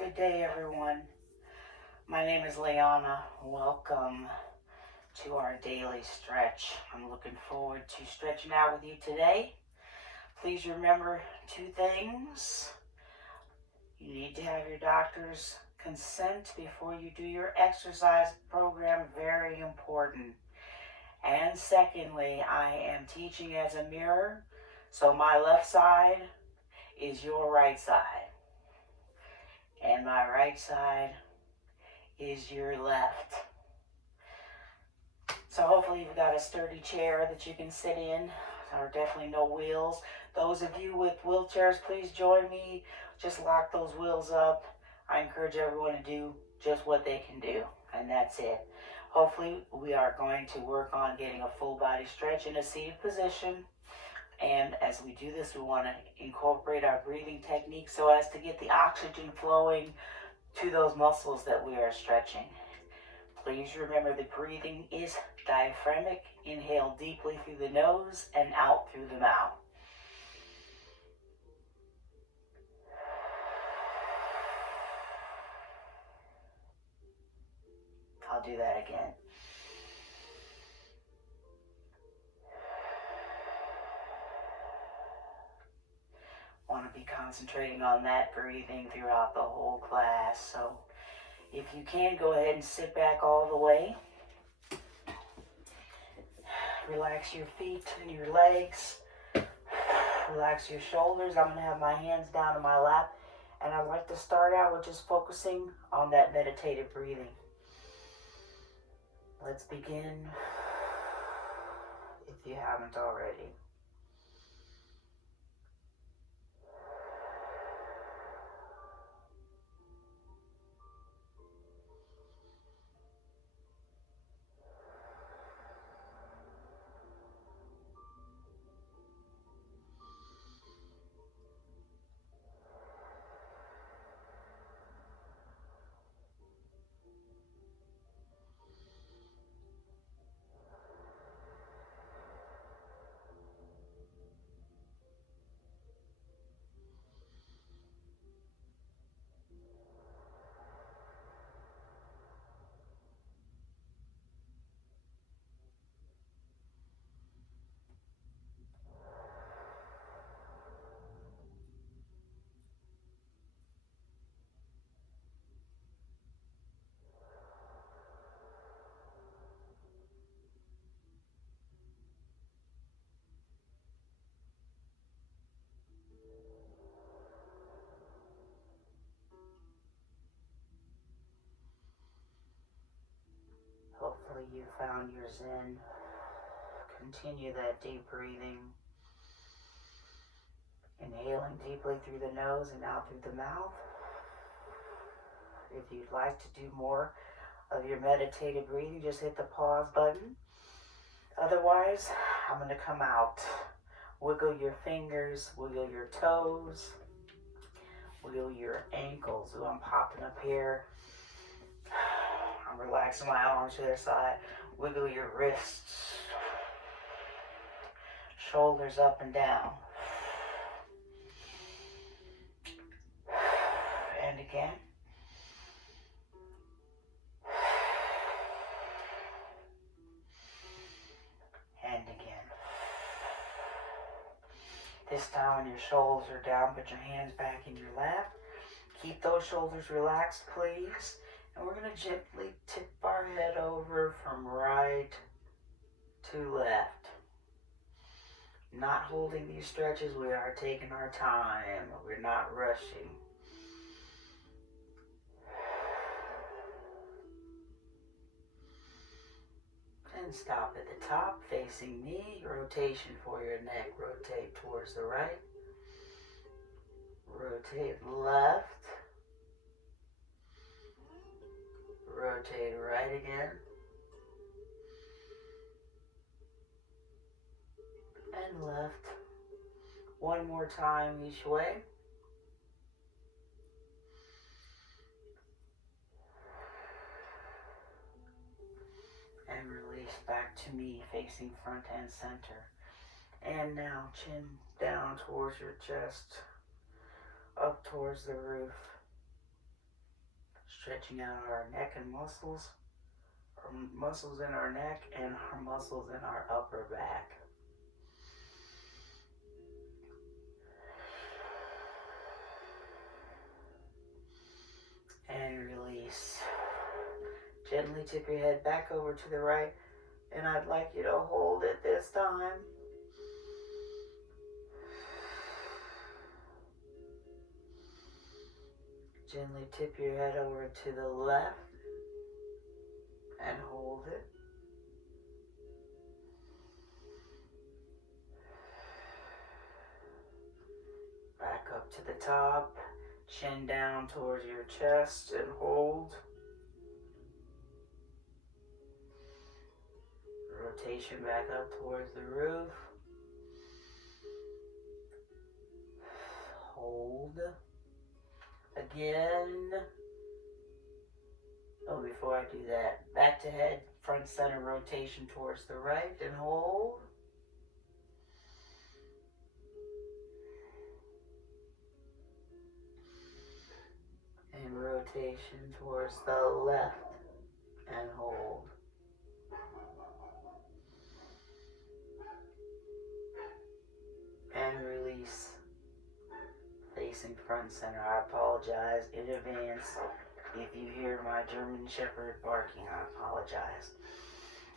Good day, everyone. My name is Leana. Welcome to our daily stretch. I'm looking forward to stretching out with you today. Please remember two things. You need to have your doctor's consent before you do your exercise program, very important. And secondly, I am teaching as a mirror, so my left side is your right side, and my right side is your left. So hopefully you've got a sturdy chair that you can sit in. There are definitely no wheels. Those of you with wheelchairs, please join me. Just lock those wheels up. I encourage everyone to do just what they can do, and that's it. Hopefully we are going to work on getting a full body stretch in a seated position. And as we do this, we want to incorporate our breathing technique so as to get the oxygen flowing to those muscles that we are stretching. Please remember the breathing is diaphragmatic. Inhale deeply through the nose and out through the mouth. I'll do that again. Want to be concentrating on that breathing throughout the whole class. So if you can, go ahead and sit back all the way. Relax your feet and your legs. Relax your shoulders. I'm going to have my hands down in my lap. And I'd like to start out with just focusing on that meditative breathing. Let's begin, if you haven't already. Hopefully you found your zen. Continue that deep breathing. Inhaling deeply through the nose and out through the mouth. If you'd like to do more of your meditative breathing, just hit the pause button. Otherwise, I'm going to come out. Wiggle your fingers, wiggle your toes, wiggle your ankles. Ooh, I'm popping up here. I'm relaxing my arms to their side. Wiggle your wrists. Shoulders up and down. And again. And again. This time when your shoulders are down, put your hands back in your lap. Keep those shoulders relaxed, please. And we're going to gently tip our head over from right to left. Not holding these stretches, we are taking our time. We're not rushing. And stop at the top, facing me. Rotation for your neck. Rotate towards the right. Rotate left. Rotate right again. And left. One more time each way. And release back to me, facing front and center. And now chin down towards your chest, up towards the roof. Stretching out our neck and muscles, our muscles in our neck and our muscles in our upper back. And release. Gently tip your head back over to the right, and I'd like you to hold it this time. Gently tip your head over to the left and hold it. Back up to the top, chin down towards your chest and hold. Rotation back up towards the roof. Hold. Again. Oh, before I do that, back to head, front center rotation towards the right and hold. And rotation towards the left and hold. And release. Facing front center. I apologize in advance if you hear my German Shepherd barking. I apologize.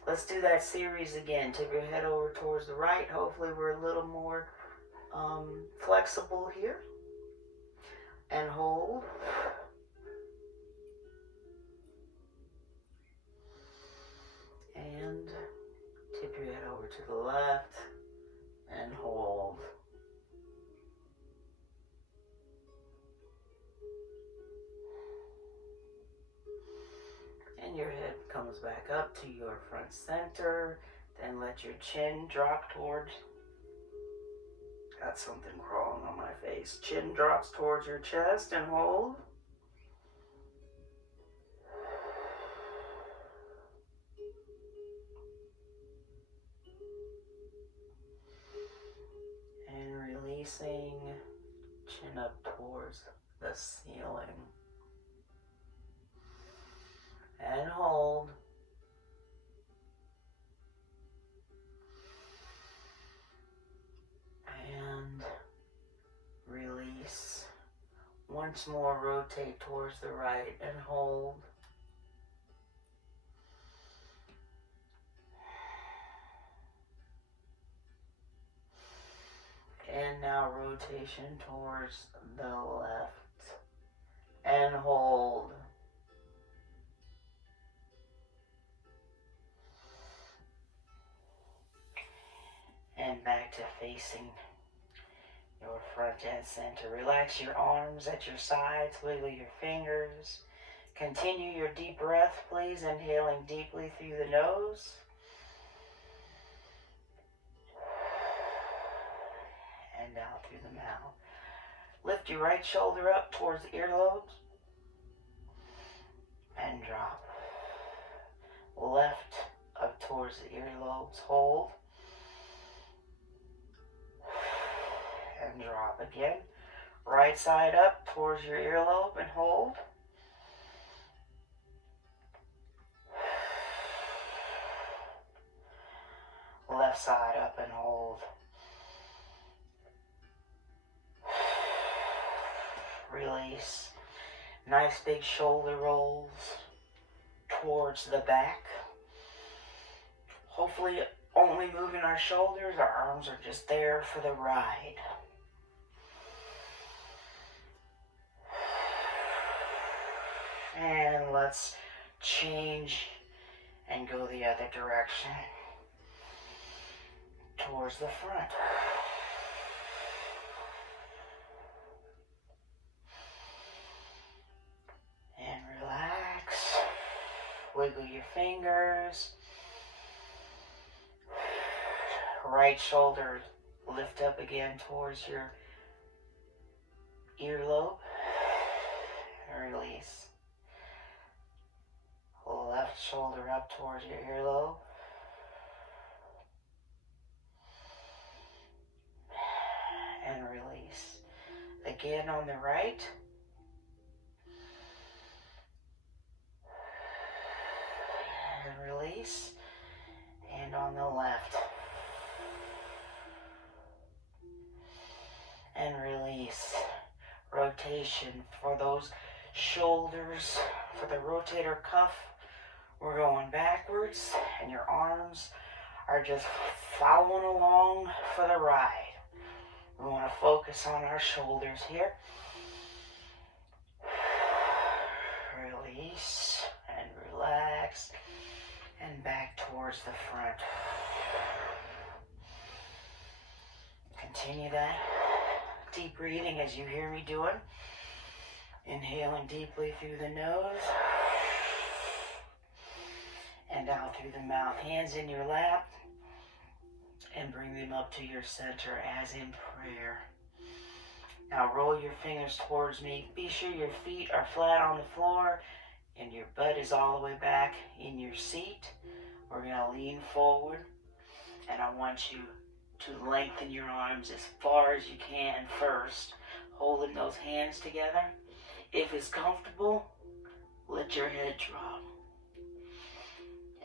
Let's do that series again. Tip your head over towards the right. Hopefully we're a little more flexible here. And hold. And tip your head over to the left and hold. And your head comes back up to your front center. Then let your chin drop towards, got something crawling on my face. Chin drops towards your chest and hold. And releasing, chin up towards the ceiling. And hold. And release. Once more, rotate towards the right and hold. And now rotation towards the left and hold. And back to facing your front and center. Relax your arms at your sides, wiggle your fingers. Continue your deep breath, please, inhaling deeply through the nose. And out through the mouth. Lift your right shoulder up towards the earlobes. And drop. Left up towards the earlobes. Hold. And drop again. Right side up towards your earlobe and hold. Left side up and hold. Release. Nice big shoulder rolls towards the back. Hopefully only moving our shoulders. Our arms are just there for the ride. And let's change and go the other direction. Towards the front. And relax. Wiggle your fingers. Right shoulder lift up again towards your earlobe. And release. Left shoulder up towards your earlobe. And release. Again on the right. and release. And on the left. And release. Rotation for those shoulders, for the rotator cuff. We're going backwards, and your arms are just following along for the ride. We want to focus on our shoulders here. Release and relax and back towards the front. Continue that deep breathing as you hear me doing. Inhaling deeply through the nose and out through the mouth. Hands in your lap and bring them up to your center as in prayer. Now roll your fingers towards me. Be sure your feet are flat on the floor and your butt is all the way back in your seat. We're going to lean forward, and I want you to lengthen your arms as far as you can first, holding those hands together. If it's comfortable, let your head drop.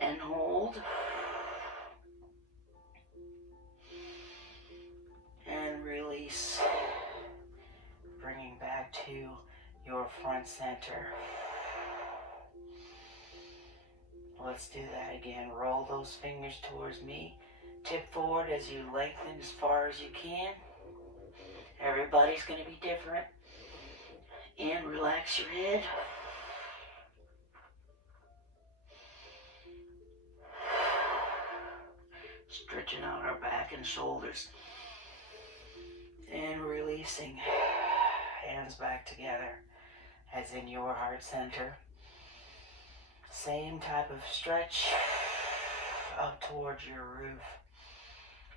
And hold. And release. Bringing back to your front center. Let's do that again. Roll those fingers towards me. Tip forward as you lengthen as far as you can. Everybody's going to be different. And relax your head. Stretching out our back and shoulders. And releasing. Hands back together as in your heart center. Same type of stretch up towards your roof.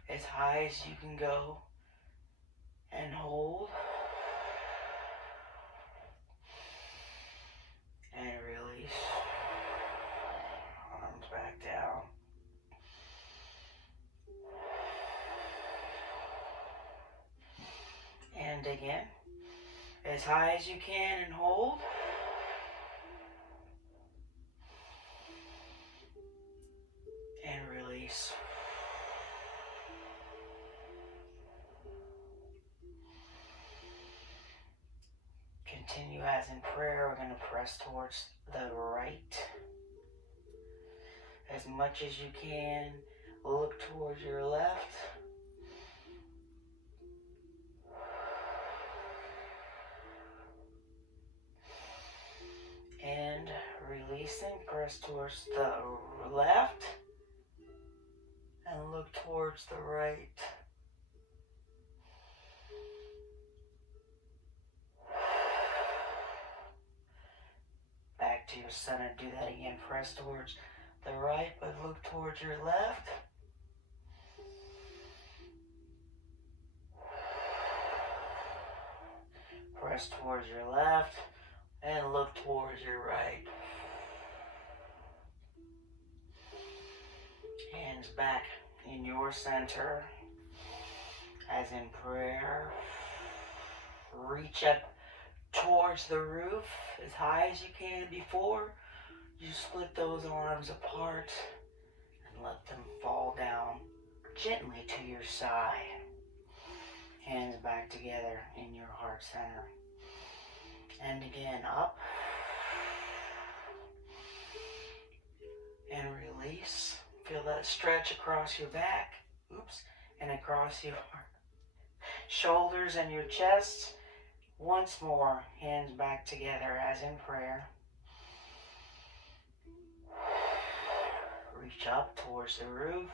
As high as you can go. And hold. And release. Arms back down. And again. As high as you can and hold. And release. Continue as in prayer. We're going to press towards the right. As much as you can. Look towards your left. And releasing, press towards the left and look towards the right. Back to your center. Do that again. Press towards the right, but look towards your left. Press towards your left. And look towards your right. Hands back in your center. As in prayer. Reach up towards the roof as high as you can. Before you split those arms apart and let them fall down gently to your side. Hands back together in your heart center. And again, up. And release. Feel that stretch across your back. Oops. And across your shoulders and your chest. Once more, hands back together as in prayer. Reach up towards the roof.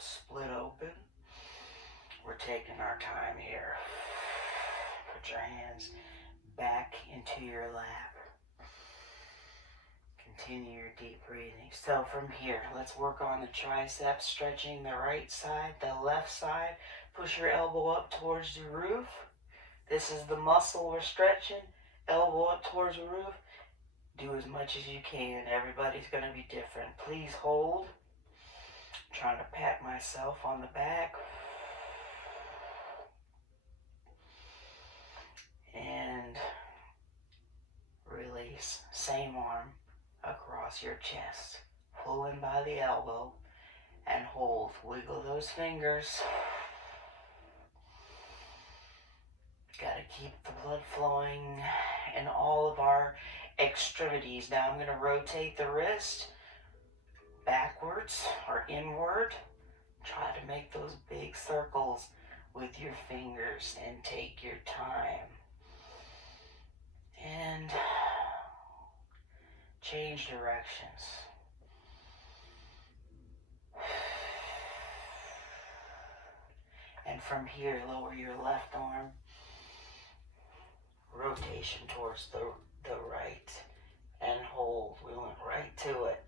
Split open. We're taking our time here. Put your hands back into your lap. Continue your deep breathing. So from here, let's work on the triceps, stretching the right side, the left side. Push your elbow up towards the roof. This is the muscle we're stretching. Elbow up towards the roof. Do as much as you can. Everybody's going to be different. Please hold. I'm trying to pat myself on the back. And release. same arm across your chest. Pull in by the elbow and hold. Wiggle those fingers. Gotta keep the blood flowing in all of our extremities. Now I'm going to rotate the wrist backwards or inward. Try to make those big circles with your fingers and take your time. And change directions. And from here, lower your left arm. Rotation towards the right. And hold. We went right to it.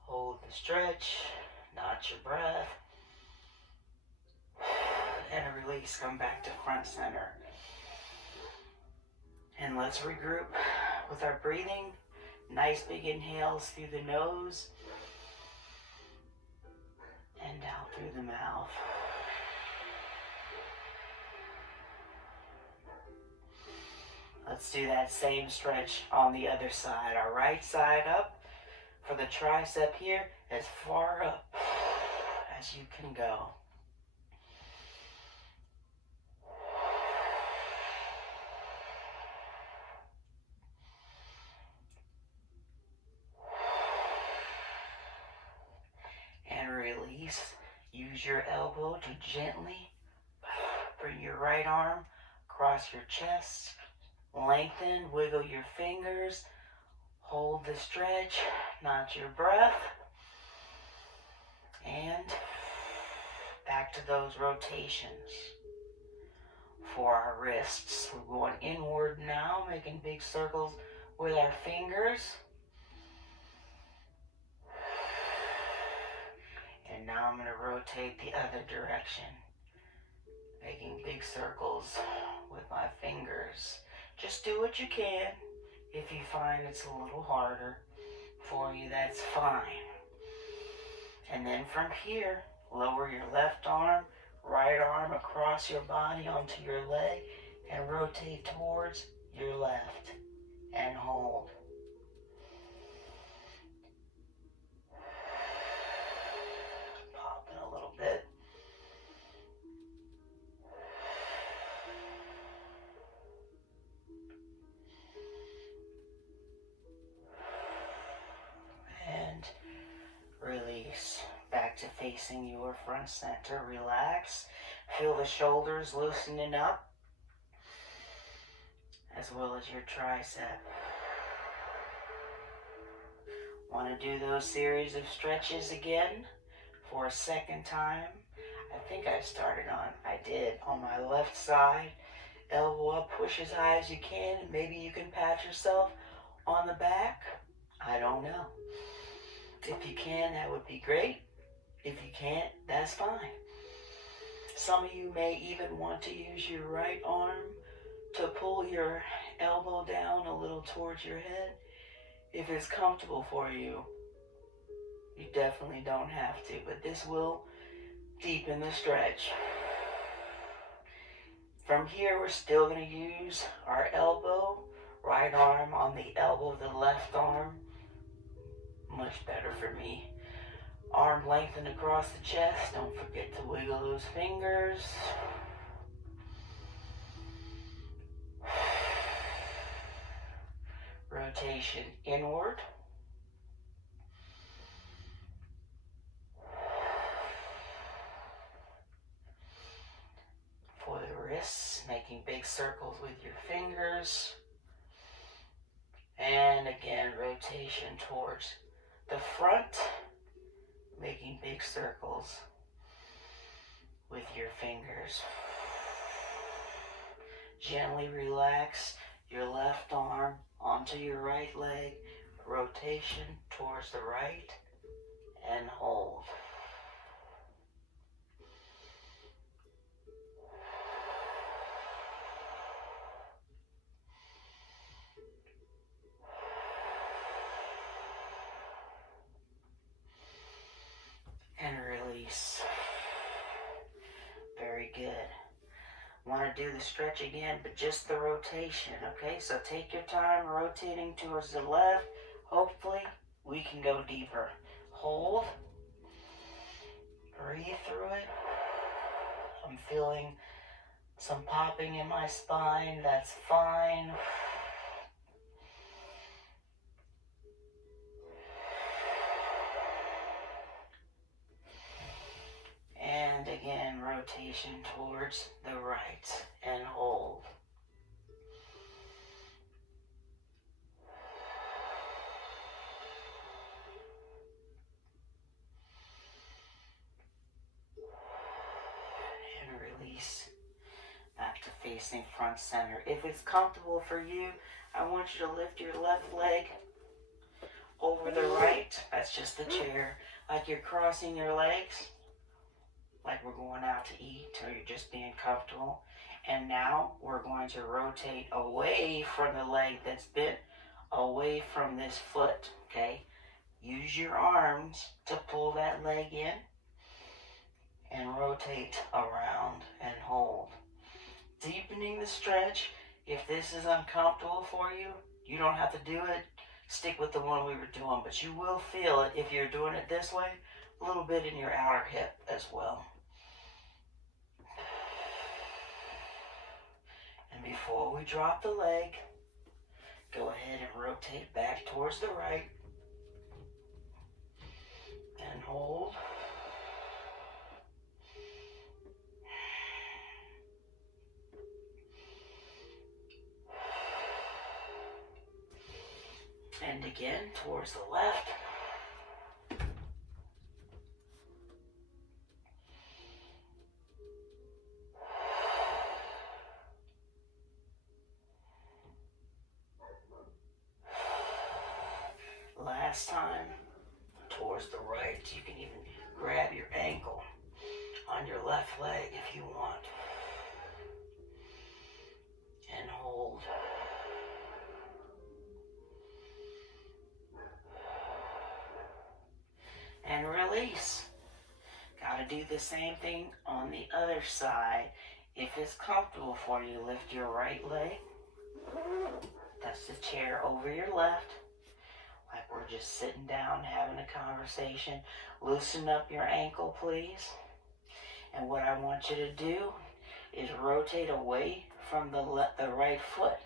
Hold the stretch. Notch your breath. And a release. Come back to front center. And let's regroup with our breathing. Nice big inhales through the nose. And out through the mouth. Let's do that same stretch on the other side. Our right side up for the tricep here, as far up as you can go. And release. Use your elbow to gently bring your right arm across your chest. Lengthen, wiggle your fingers, hold the stretch, notch your breath, and back to those rotations. For our wrists, we're going inward now, making big circles with our fingers. And now I'm going to rotate the other direction, making big circles with my fingers. Just do what you can. If you find it's a little harder for you, that's fine. And then from here, lower your left arm, right arm across your body onto your leg, and rotate towards your left, and hold. Pop in a little bit. And release. Back to facing your front center. Relax. Feel the shoulders loosening up, as well as your tricep. Want to do those series of stretches again for a second time. I think I did on my left side. Elbow up, push as high as you can, and maybe you can pat yourself on the back. I don't know. If you can, that would be great. If you can't, that's fine. Some of you may even want to use your right arm to pull your elbow down a little towards your head. If it's comfortable for you, you definitely don't have to, but this will deepen the stretch. From here, we're still going to use our elbow, right arm on the elbow of the left arm. Much better for me. Arm lengthened across the chest. Don't forget to wiggle those fingers. Rotation inward. For the wrists, making big circles with your fingers. And again, rotation towards the front, making big circles with your fingers. Gently relax your left arm onto your right leg, rotation towards the right, and hold. And release. Very good. Want to to do the stretch again, but just the rotation, okay? So take your time rotating towards the left. Hopefully, we can go deeper. Hold. Breathe through it. I'm feeling some popping in my spine. That's fine. And again, rotation towards the right and hold. And release back to facing front center. If it's comfortable for you, I want you to lift your left leg over the right. That's just the chair. Like you're crossing your legs, like we're going out to eat, or you're just being comfortable. And now we're going to rotate away from the leg that's bent, away from this foot, okay? Use your arms to pull that leg in and rotate around and hold. Deepening the stretch. If this is uncomfortable for you, you don't have to do it. Stick with the one we were doing, but you will feel it if you're doing it this way, a little bit in your outer hip as well. And before we drop the leg, go ahead and rotate back towards the right and hold. And again, towards the left. Last time, towards the right. You can even grab your ankle on your left leg if you want. And hold. And release. Got to do the same thing on the other side. If it's comfortable for you, lift your right leg. That's the chair over your left. Like we're just sitting down having a conversation. Loosen up your ankle, please. And what I want you to do is rotate away from the right foot.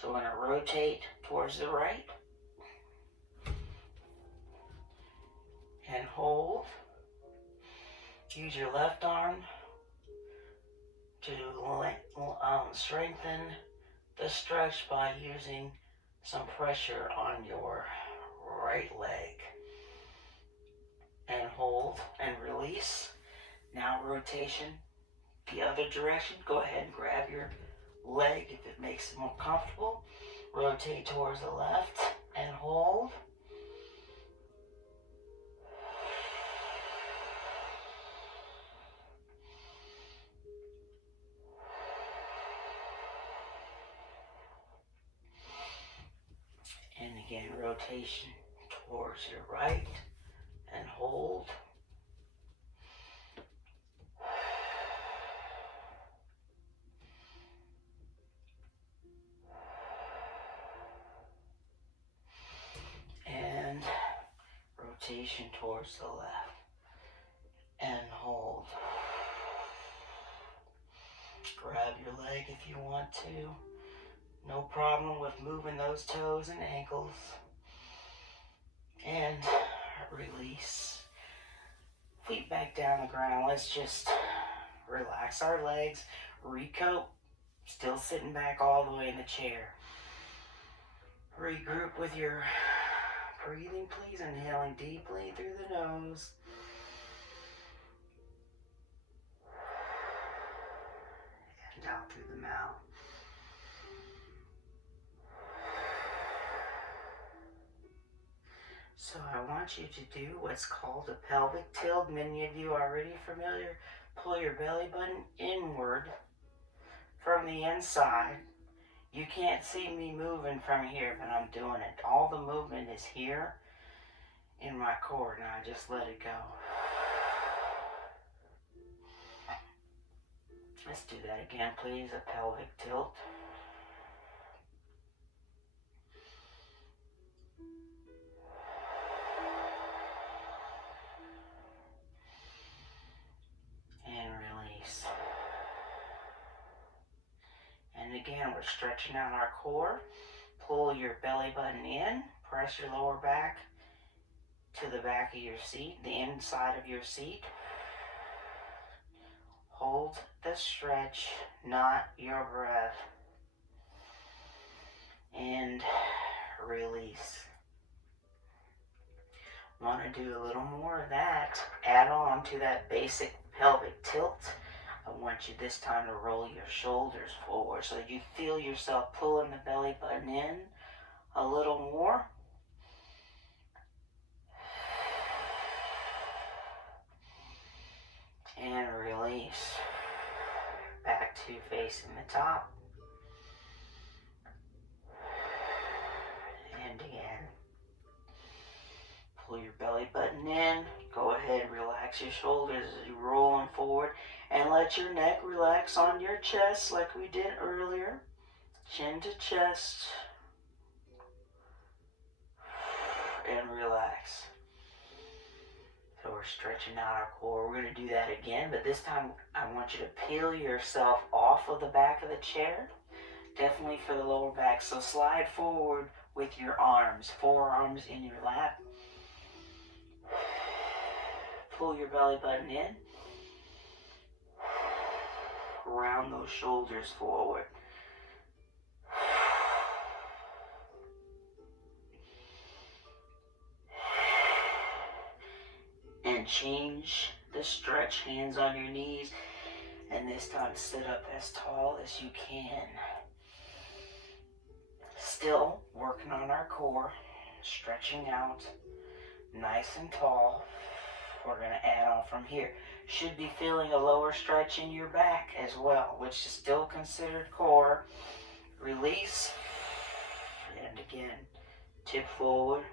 So we're going to rotate towards the right. And hold. Use your left arm to strengthen the stretch by using some pressure on your right leg. And hold and release. Now rotation the other direction. Go ahead and grab your leg if it makes it more comfortable. Rotate towards the left and hold. And again, rotation towards your right and hold. And rotation towards the left and hold. Grab your leg if you want to. No problem with moving those toes and ankles. And release. Feet back down the ground. Let's just relax our legs. Recoat. Still sitting back all the way in the chair. Regroup with your breathing, please. Inhaling deeply through the nose. And out through the mouth. So I want you to do what's called a pelvic tilt. Many of you are already familiar. Pull your belly button inward from the inside. You can't see me moving from here, but I'm doing it. All the movement is here in my core, and I just let it go. Let's do that again, please. A pelvic tilt. And release. And again, we're stretching out our core. Pull your belly button in. Press your lower back to the back of your seat, the inside of your seat. Hold the stretch, not your breath. And release. Want to do a little more of that. Add on to that basic pelvic tilt. I want you this time to roll your shoulders forward so that you feel yourself pulling the belly button in a little more. And release. Back to facing the top. And again. Pull your belly button in. Go ahead, relax your shoulders as you roll them forward. And let your neck relax on your chest like we did earlier. Chin to chest. And relax. So we're stretching out our core. We're going to do that again, but this time I want you to peel yourself off of the back of the chair. Definitely for the lower back. So slide forward with your arms, forearms in your lap. Pull your belly button in. Round those shoulders forward. And change the stretch, hands on your knees. And this time sit up as tall as you can. Still working on our core, stretching out, nice and tall. We're going to add on from here. Should be feeling a lower stretch in your back as well, which is still considered core. Release. And again, tip forward.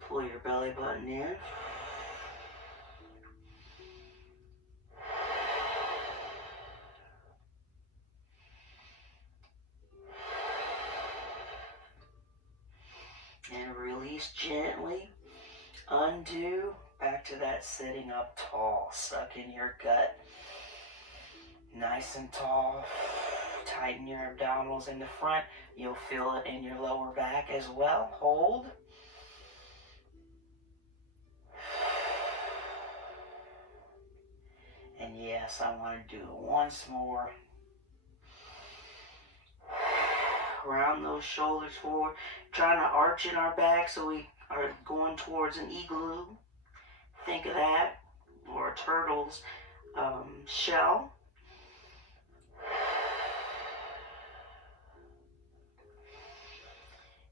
Pull your belly button in. And release gently. Undo. Back to that sitting up tall. Suck in your gut. Nice and tall. Tighten your abdominals in the front. You'll feel it in your lower back as well. Hold. And yes, I want to do it once more. Round those shoulders forward. Trying to arch in our back so we are going towards an igloo. Think of that. Or a turtle's shell.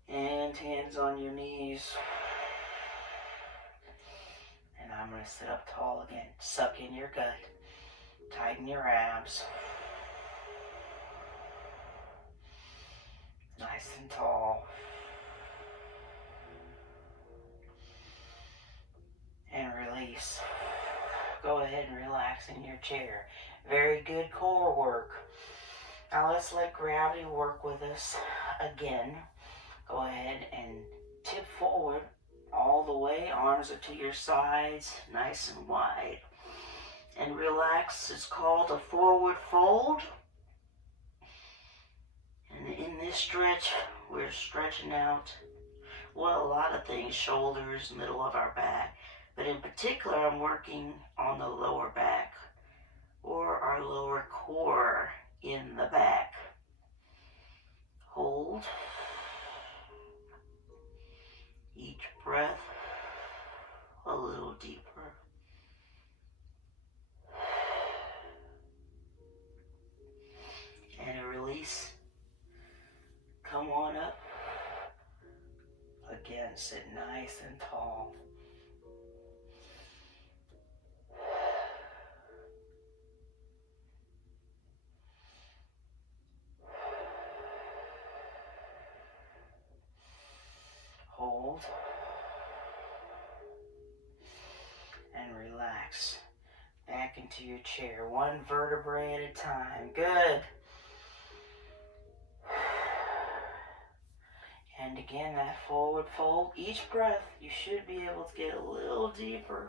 And hands on your knees. And I'm going to sit up tall again. Suck in your gut. Tighten your abs. Nice and tall. And release. Go ahead and relax in your chair. Very good core work. Now let's let gravity work with us again. Go ahead and tip forward all the way. Arms are to your sides, nice and wide. And relax. It's called a forward fold. And in this stretch, we're stretching out, well, a lot of things, shoulders, middle of our back. But in particular, I'm working on the lower back or our lower core in the back. Hold. Each breath a little deeper. And a release. Come on up. Again, sit nice and tall. Hold. And relax. Back back into your chair, one vertebrae at a time. Good. And again, that forward fold. Each breath, you should be able to get a little deeper.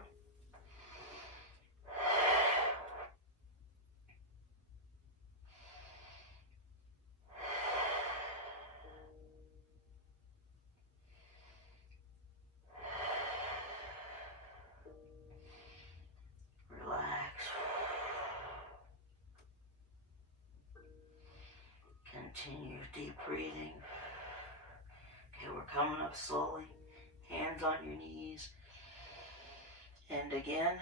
Relax. Continue deep breathing. Okay, we're coming up slowly. Hands on your knees. And again,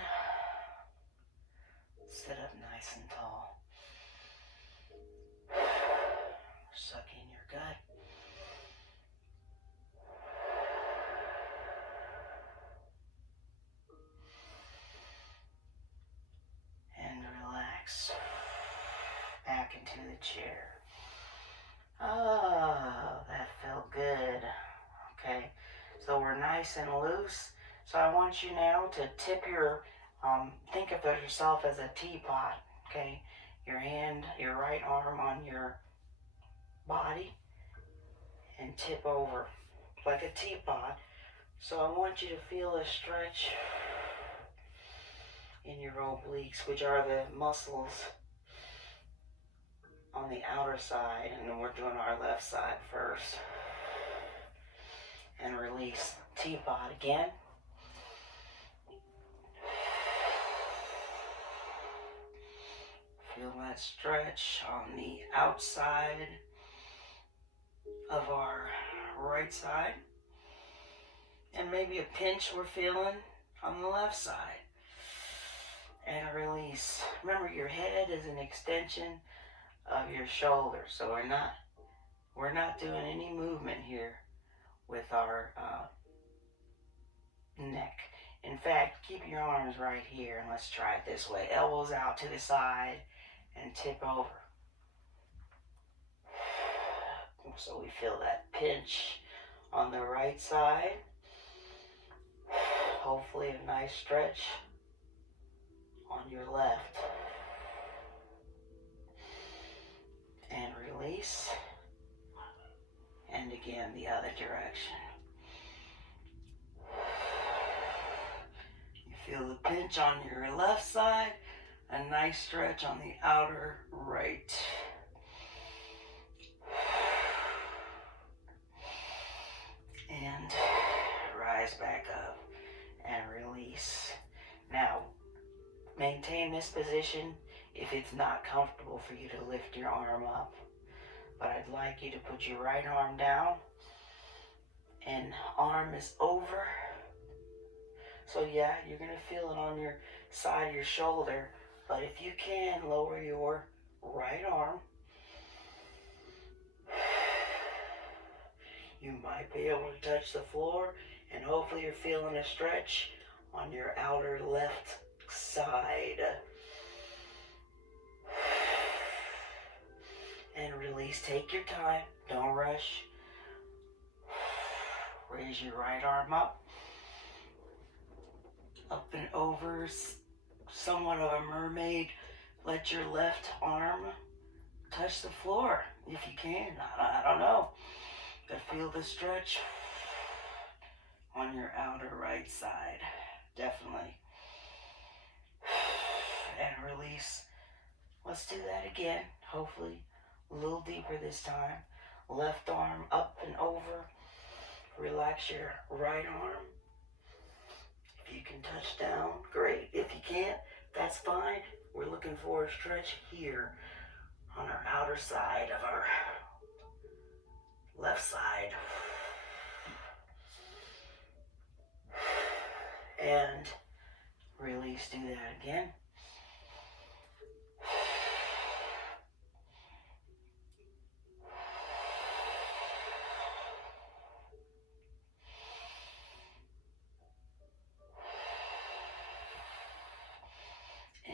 sit up nice and tall. Suck in your gut. And relax. Back into the chair. Oh, that felt good. Okay, so we're nice and loose. So I want you now to tip your, think of yourself as a teapot, okay? Your hand, your right arm on your body and tip over like a teapot. So I want you to feel a stretch in your obliques, which are the muscles on the outer side, and then we're doing our left side first. And release. Teapot again. Feel that stretch on the outside of our right side. And maybe a pinch we're feeling on the left side. And release. Remember, your head is an extension of your shoulder, so we're not doing any movement here with our neck. In fact, keep your arms right here, and let's try it this way. Elbows out to the side and tip over. So we feel that pinch on the right side. Hopefully a nice stretch on your left. And release. And again, the other direction. You feel the pinch on your left side, a nice stretch on the outer right. And rise back up and release. Now, maintain this position if it's not comfortable for you to lift your arm up. But I'd like you to put your right arm down and arm is over. So yeah, you're going to feel it on your side of your shoulder, but if you can, lower your right arm. You might be able to touch the floor, and hopefully you're feeling a stretch on your outer left side. And release. Take your time. Don't rush. Raise your right arm up. Up and over, somewhat of a mermaid. Let your left arm touch the floor if you can. I don't know. But feel the stretch on your outer right side. Definitely. And release. Let's do that again. Hopefully a little deeper this time. Left arm up and over. Relax your right arm. If you can touch down, great. If you can't, that's fine. We're looking for a stretch here on our outer side of our left side. And release. Do that again.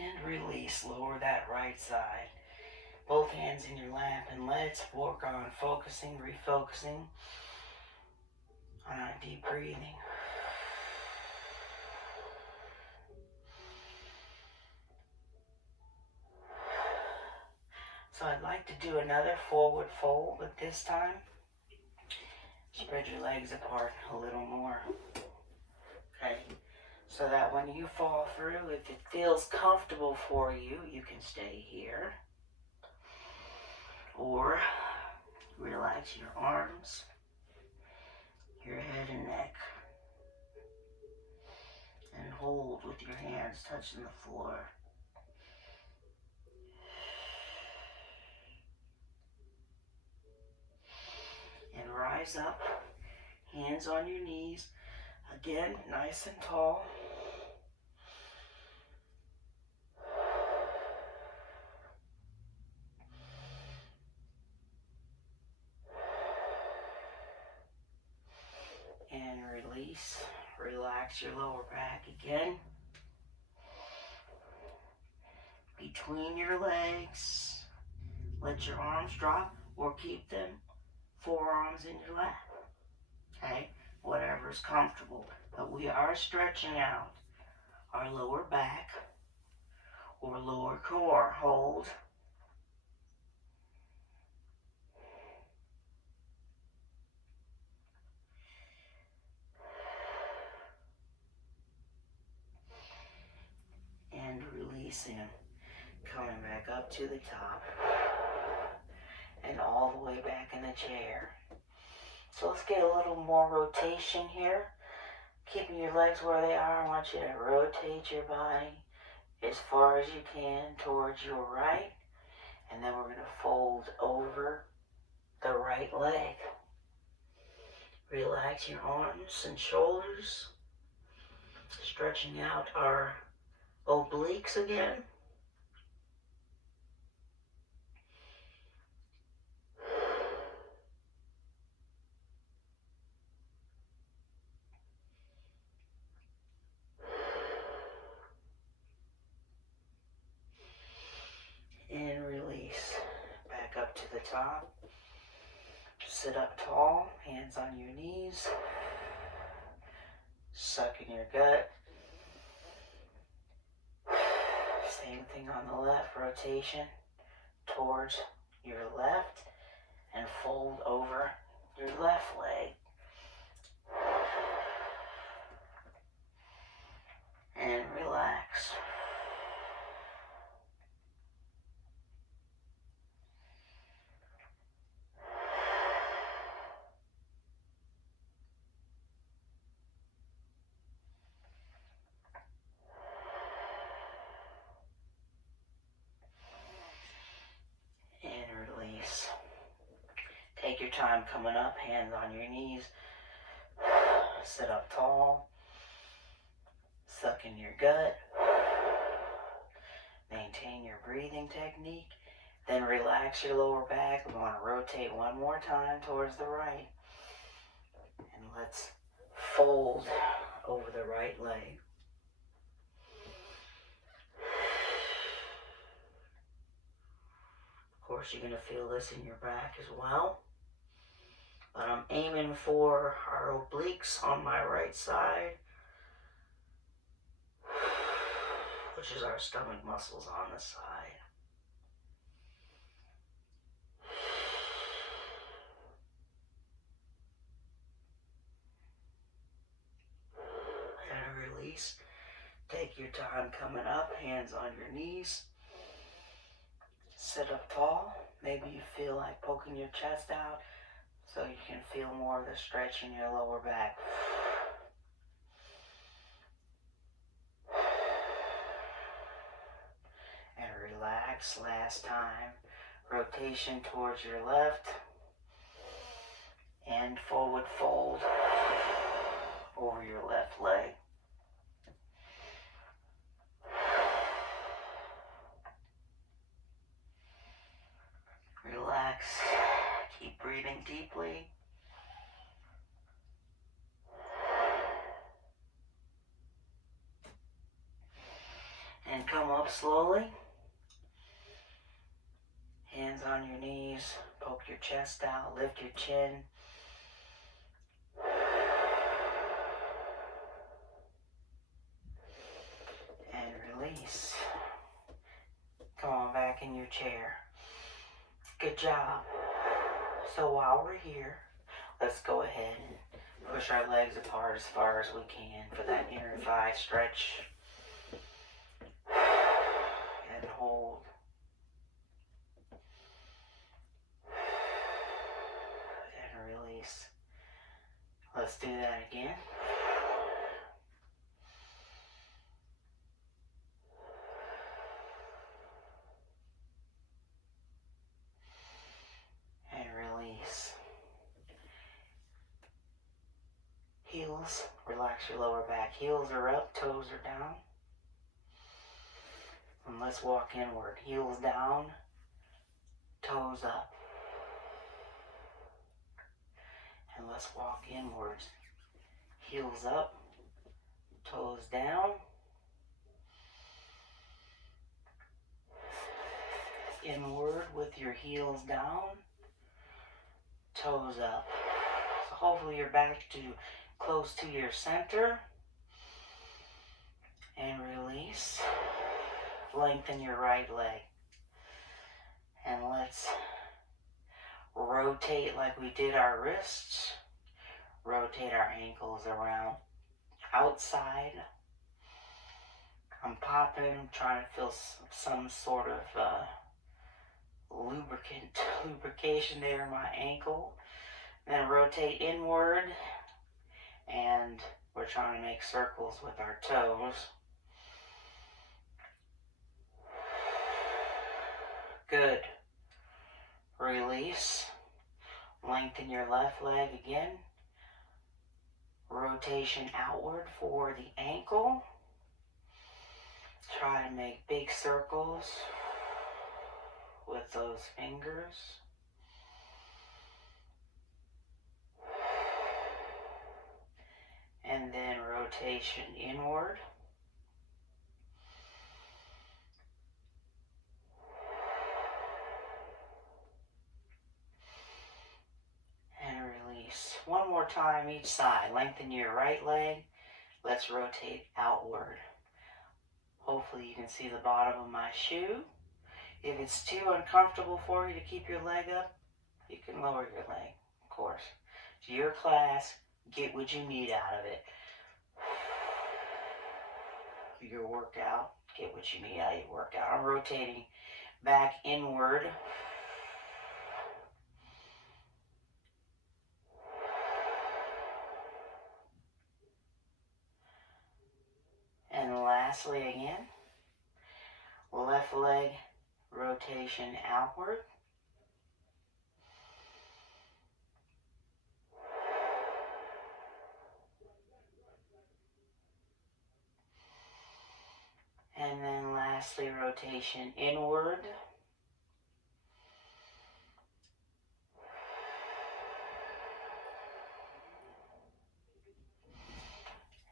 And release. Lower that right side. Both hands in your lap, and let's work on focusing, refocusing on our deep breathing. like to do another forward fold, but this time, spread your legs apart a little more. Okay? So that when you fall through, if it feels comfortable for you, you can stay here. Or relax your arms, your head and neck, and hold with your hands touching the floor. And rise up, hands on your knees, again, nice and tall. And release, relax your lower back again. Between your legs, let your arms drop or keep them, forearms in your lap. Okay, whatever is comfortable. But we are stretching out our lower back or lower core. Hold. And releasing, coming back up to the top and all the way back in the chair. So let's get a little more rotation here. Keeping your legs where they are, I want you to rotate your body as far as you can towards your right, and then we're going to fold over the right leg. Relax your arms and shoulders, stretching out our obliques again. And release. Back up to the top. Sit up tall, hands on your knees. Suck in your gut. Same thing on the left, rotation towards your left and fold over your left leg. And relax. And release. Take your time coming up, hands on your knees. Sit up tall. Suck in your gut. Maintain your breathing technique. Then relax your lower back. We want to rotate one more time towards the right. And let's fold over the right leg. Of course, you're going to feel this in your back as well. But I'm aiming for our obliques on my right side, which is our stomach muscles on the side. And release. Take your time coming up, hands on your knees. Sit up tall. Maybe you feel like poking your chest out so you can feel more of the stretch in your lower back. And relax, last time. Rotation towards your left. And forward fold over your left leg. Relax. Keep breathing deeply. And come up slowly. Hands on your knees. Poke your chest out. Lift your chin. And release. Come on back in your chair. Good job. So while we're here, let's go ahead and push our legs apart as far as we can for that inner thigh stretch. And hold. And release. Let's do that again. And release. Heels, relax your lower back. Heels are up, toes are down. And let's walk inward. Heels down, toes up. And let's walk inwards. Heels up, toes down. Inward with your heels down, toes up. So hopefully you're back to close to your center. And release. Lengthen your right leg. And let's rotate like we did our wrists. Rotate our ankles around outside. I'm popping, trying to feel some sort of lubrication there in my ankle. Then rotate inward, and we're trying to make circles with our toes. Good. Release. Lengthen your left leg again. Rotation outward for the ankle. Try to make big circles with those fingers. And then rotation inward. And release. One more time each side. Lengthen your right leg. Let's rotate outward. Hopefully you can see the bottom of my shoe. If it's too uncomfortable for you to keep your leg up, you can lower your leg, of course. It's your class. Get what you need out of it. Your workout. Get what you need out of your workout. I'm rotating back inward. And lastly again, left leg rotation outward. And then lastly, rotation inward.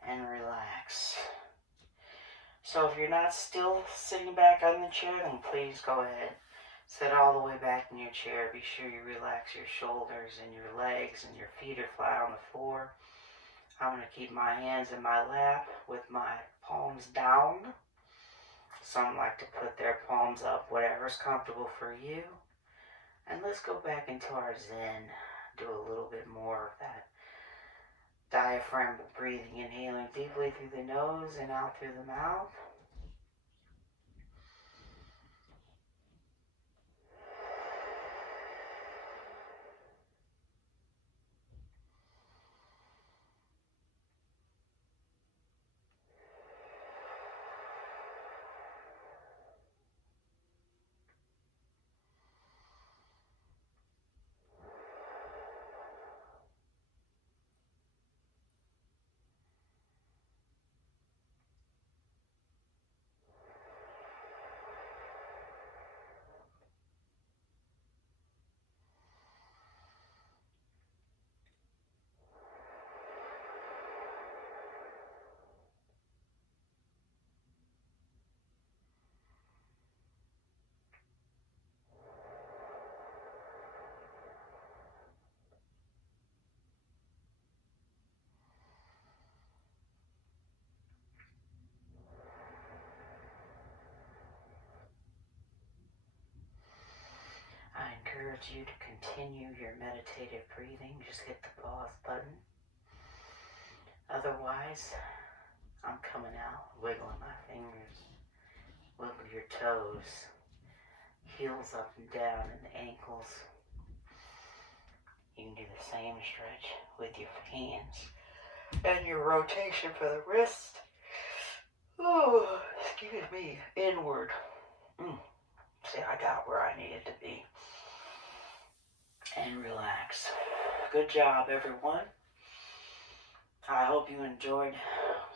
And relax. So if you're not still sitting back on the chair, then please go ahead. Sit all the way back in your chair. Be sure you relax your shoulders and your legs and your feet are flat on the floor. I'm going to keep my hands in my lap with my palms down. Some like to put their palms up, whatever's comfortable for you. And let's go back into our Zen. Do a little bit more of that diaphragm breathing, inhaling deeply through the nose and out through the mouth. encourage you to continue your meditative breathing. Just hit the pause button. Otherwise, I'm coming out, wiggling my fingers, wiggle your toes, heels up and down and the ankles. You can do the same stretch with your hands and your rotation for the wrist. Oh, excuse me, inward. See, I got where I needed to be. And relax. Good job, everyone. I hope you enjoyed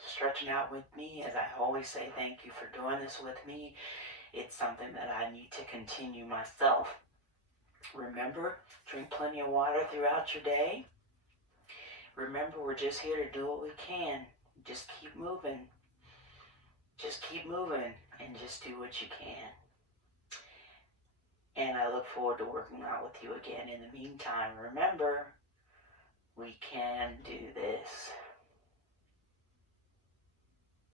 stretching out with me. As I always say, thank you for doing this with me. It's something that I need to continue myself. Remember, drink plenty of water throughout your day. Remember, we're just here to do what we can. Just keep moving. Just keep moving and just do what you can. And I look forward to working out with you again. In the meantime, remember, we can do this.